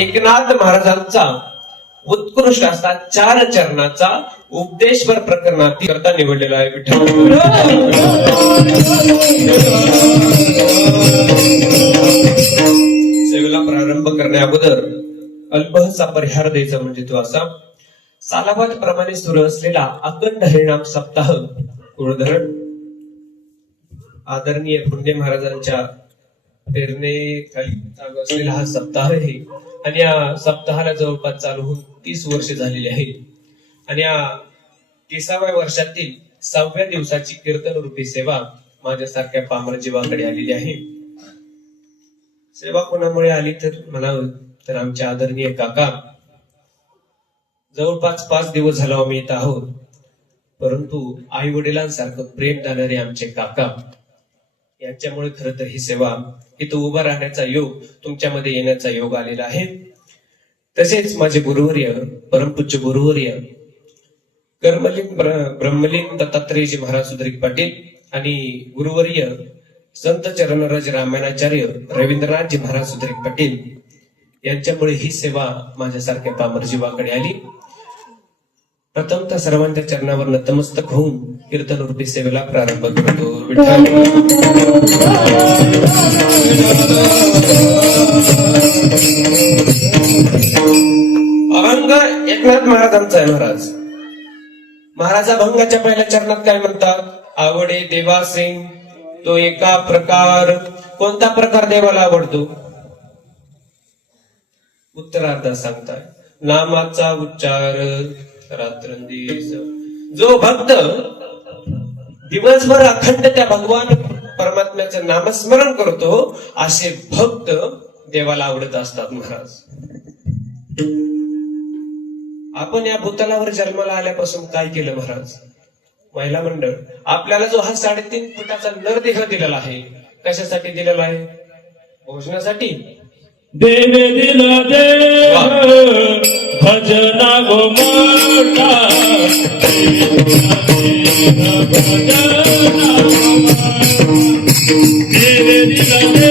एकनाथ महाराजांचा उत्कृष्ट असा चार चरणाचा उपदेशवर प्रकरणात करता निवडलेला आहे विठ्ठल. सेवेला प्रारंभ करण्या अगोदर अल्पहसा परिहार द्यायचा म्हणजे तो असा. सालाबाद प्रमाणे सुरू असलेला अखंड हरिणाम सप्ताह कुळधरण. आदरणीय पुण्य महाराजांच्या प्रेरणेखाली चालू असलेला हा सप्ताह आहे आणि या सप्ताहाला जवळपास चालू होऊन तीस वर्ष झालेली आहेत. आणि या तिसाव्या वर्षातील सहाव्या दिवसाची कीर्तन रूपी सेवा माझ्यासारख्या पामर जीवाकडे आलेली आहे. सेवा कोणामुळे आली तर म्हणावं तर आमच्या आदरणीय काका जवळपास पाच दिवस झाला आम्ही येत आहोत. परंतु आई वडिलांसारखं प्रेम देणारे आमचे काका यांच्यामुळे खर तर ही सेवा इथं उभा राहण्याचा योग तुमच्यामध्ये येण्याचा योग आलेला आहे. तसेच माझे गुरुवर्य परमपूज्य गुरुवर्य कर्मलिंग ब्र- ब्रह्मलिंग दत्तात्रेयजी महाराज सुधरिक पाटील आणि गुरुवर्य संत चरणराज रामायणाचार्य रवींद्रनाथजी महाराज सुधरिक पाटील यांच्यामुळे ही सेवा माझ्यासारख्या पामरजीवाकडे आली. प्रथमतः सर्वांच्या चरणावर नतमस्तक होऊन कीर्तन रूपी सेवेला प्रारंभ करतो. अभंग एकनाथ महाराजांचा आहे महाराज. महाराज अभंगाच्या पहिल्या चरणात काय म्हणतात? आवडे देवासिंग तो एका प्रकार कोणता प्रकार देवाला आवडतो? उत्तरार्धात सांगताय. नामाचा उच्चार रात्रंदिवस. जो भक्त दिवसभर अखंड त्या भगवान परमात्म्याचं नामस्मरण करतो असे भक्त देवाला आवडत असतात महाराज. आपण या भूतलावर जन्माला आल्यापासून काय केलं महाराज? महिला मंडळ आपल्याला जो हा साडेतीन फुटाचा नरदेह दिलेला आहे कशासाठी दिलेला आहे? भोजनासाठी? देवे दिला देव. भजना गो मोठा भजना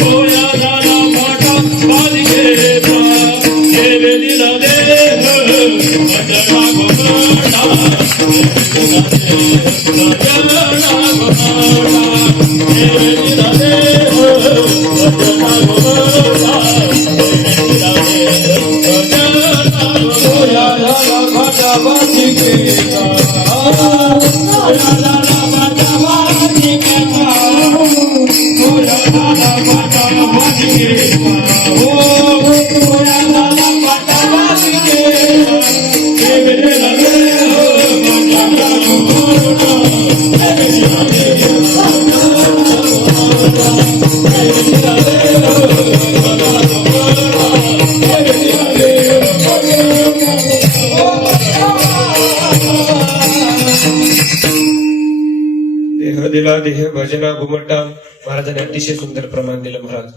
दिला देह भजना घुमटा. महाराजांनी अतिशय सुंदर प्रमाण दिलं महाराज.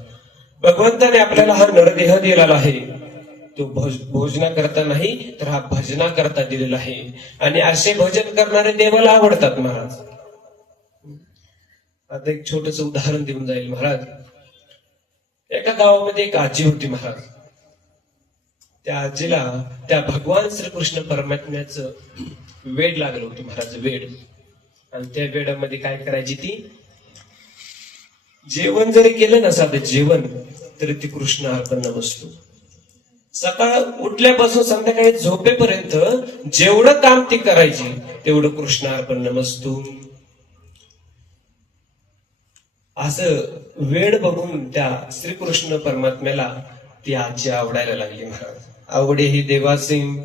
भगवंताने आपल्याला हा नरदेह दिलेला आहे. तो भोजना करता नाही तर हा भजना करता दिलेला आहे. आणि असे भजन करणारे देवाला आवडतात महाराज. आता एक छोटस उदाहरण देऊन जाईल महाराज. एका गावामध्ये एक आजी होती महाराज. त्या आजीला त्या भगवान श्रीकृष्ण परमात्म्याचं वेड लागलं होतं महाराज वेड. आणि त्या वेडामध्ये काय करायची ती? जेवण जरी केलं ना साधं जेवण तरी ती कृष्ण अर्पण बसतो सकाळ उठल्यापासून संध्याकाळी झोपेपर्यंत जेवढं काम ती करायची तेवढं कृष्ण अर्पण नमस्तू असं वेळ बघून त्या श्रीकृष्ण परमात्म्याला ती आजी आवडायला लागली महाराज. आवडे ही देवासिंग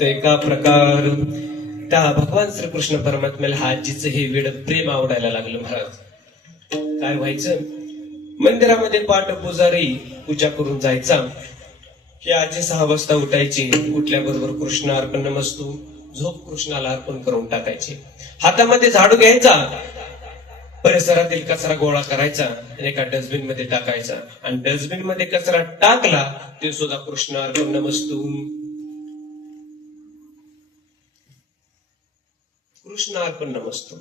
तो एका प्रकार. त्या भगवान श्रीकृष्ण परमात्म्याला हा आजीचं हे वेळ प्रेम आवडायला लागलं महाराज. काय व्हायचं? मंदिरामध्ये पाठ पुजारी पूजा करून जायचा. की आजी सहा वाजता उठायची उठल्याबरोबर कृष्ण अर्पण नमस्तू झोप कृष्णाला अर्पण करून टाकायची. हातामध्ये झाडू घ्यायचा परिसरातील कचरा गोळा करायचा आणि एका डस्टबिनमध्ये टाकायचा. आणि डस्टबिनमध्ये कचरा टाकला ते सुद्धा कृष्ण अर्पण नमस्तू कृष्ण अर्पण नमस्तू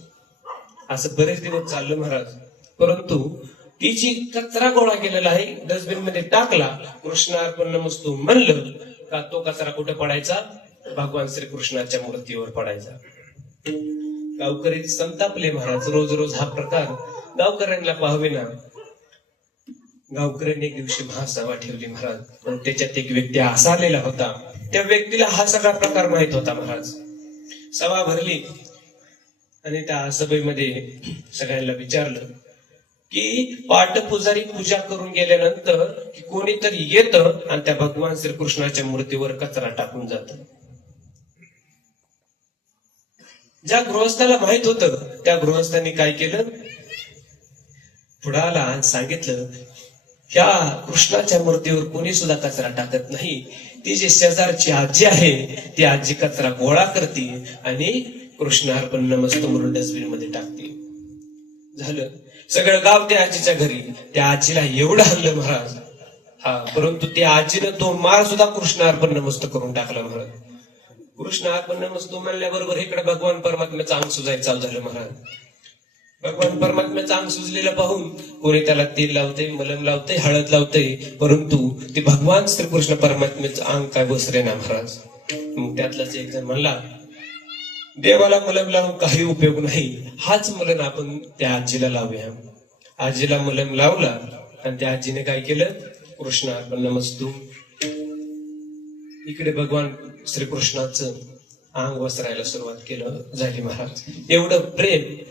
असं बरेच दिवस चाललं महाराज. परंतु ती जी कचरा गोळा केलेला आहे डस्टबिनमध्ये टाकला कृष्ण अर्पण नमस्तू म्हणलं का तो कचरा कुठे पडायचा? भगवान श्री कृष्णाच्या मूर्तीवर पडायचा. गावकरी संतापले महाराज. रोज रोज हा प्रकार गावकऱ्यांना पाहावेना. गावकऱ्यांनी एक दिवशी महासभा ठेवली महाराज. पण त्याच्यात एक व्यक्ती असा आलेला होता. त्या व्यक्तीला हा सगळा प्रकार माहीत होता महाराज. सभा भरली आणि त्या सभेमध्ये सगळ्यांना विचारलं की पाठपुजारी पूजा करून गेल्यानंतर कोणीतरी येतं आणि त्या भगवान श्रीकृष्णाच्या मूर्तीवर कचरा टाकून जात. ज्या गृहस्थाला माहीत होतं त्या गृहस्थांनी काय केलं? पुढे आला आणि सांगितलं ह्या कृष्णाच्या मूर्तीवर कोणी सुद्धा कचरा टाकत नाही. ती जी शेजारची आजी आहे ती आजी कचरा गोळा करते आणि कृष्ण अर्पण नमस्त म्हणून डस्टबिनमध्ये टाकते. झालं. सगळं गाव त्या आजीच्या घरी. त्या आजीला एवढं हल्लं महाराज. हा परंतु त्या आजीनं तो मार सुद्धा कृष्ण अर्पण नमस्त करून टाकला महाराज. कृष्ण अर्पण नमस्तो म्हणल्याबरोबर इकडे भगवान परमात्म्याचा अंग सुजायला चालू झालं महाराज. भगवान परमात्म्याचं अंग सुजलेलं पाहून कोणी त्याला तेल लावते मलम लावते हळद लावते परंतु ते भगवान श्रीकृष्ण परमात्म्याचं अंग काय बसरे ना महाराज. मग त्यातलाच एक जण म्हणला देवाला मलम लावून काही उपयोग नाही हाच मलम आपण त्या आजीला लावूया. आजीला मलम लावला आणि त्या आजीने काय केलं? कृष्ण अर्पण नमस्तू इकडे भगवान श्रीकृष्णाचं अंग वसरायला सुरुवात केलं झाली महाराज. एवढं प्रेम